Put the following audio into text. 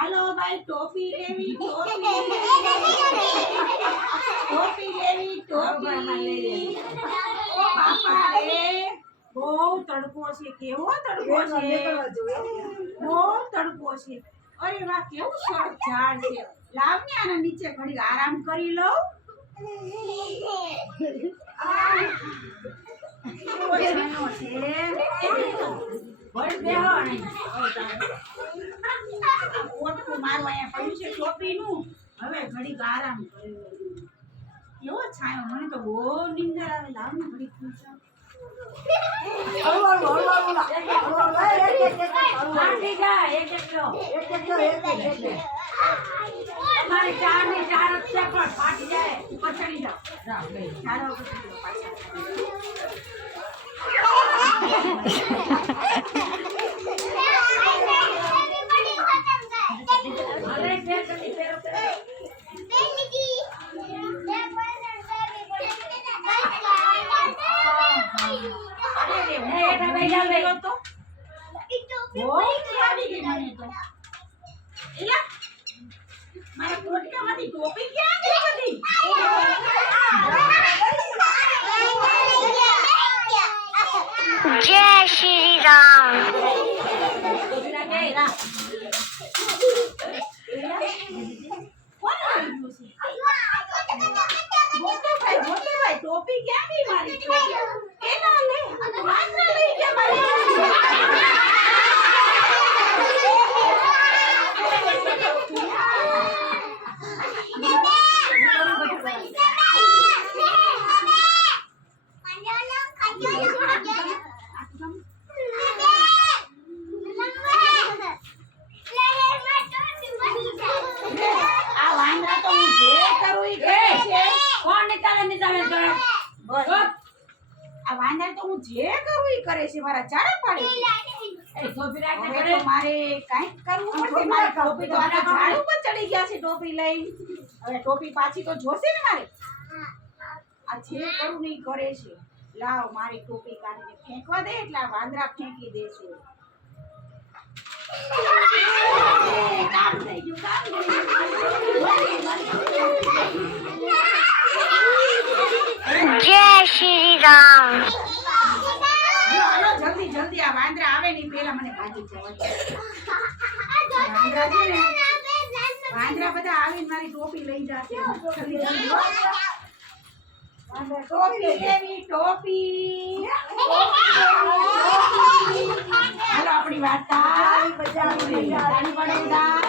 હાલો ભાઈ ટોપી લેવી ટોપી ઓ બાપા રે બહુ તડકો છે કેવો તડકો છે બહુ તડકો છે અરે વાહ કેવું સરસ ઝાડ છે લાવ ને આના નીચે ઘડી આરામ કરી લઉં હવે ઘડીક આરામ કર્યો કેવો છાયો મને તો બહુ નીંદર આવે લાવ ને ઘડીક તમારે 4 ને 4 જ છે પણ ફાટી જાય ઉપર ચડી જાઓ ચાલો પાછા टोपी क्या जय श्री राम टोपी क्या नहीं मारी આ વાંદા તો હું જે કરું ઈ કરે છે મારા ચાડા પાડે છે ટોપી રાખને કરે મારે કાઈ કરવું પડશે મારી ટોપી તો આના ઝાડ ઉપર ચડી ગયા છે ટોપી લઈ હવે ટોપી પાછી તો જોશે ને મારે આ જે કરું ને ઈ કરે છે લાવ મારી ટોપી કાઢીને ફેંકવા દે એટલે આ વાંદરા ફેંકી દે છે કામ થઈ ગયું કામ जय श्री राम जल्दी जल्दी आ वांदरा आवे नहीं पहला मने भाजी जवा वांदरा બધા આવીને મારી ટોપી લઈ જાશે જલ્દી જલ્દી વાંદરા ટોપી લેવી ટોપી હાલો આપણી વાર્તા બજાવી ગાડી પડેગા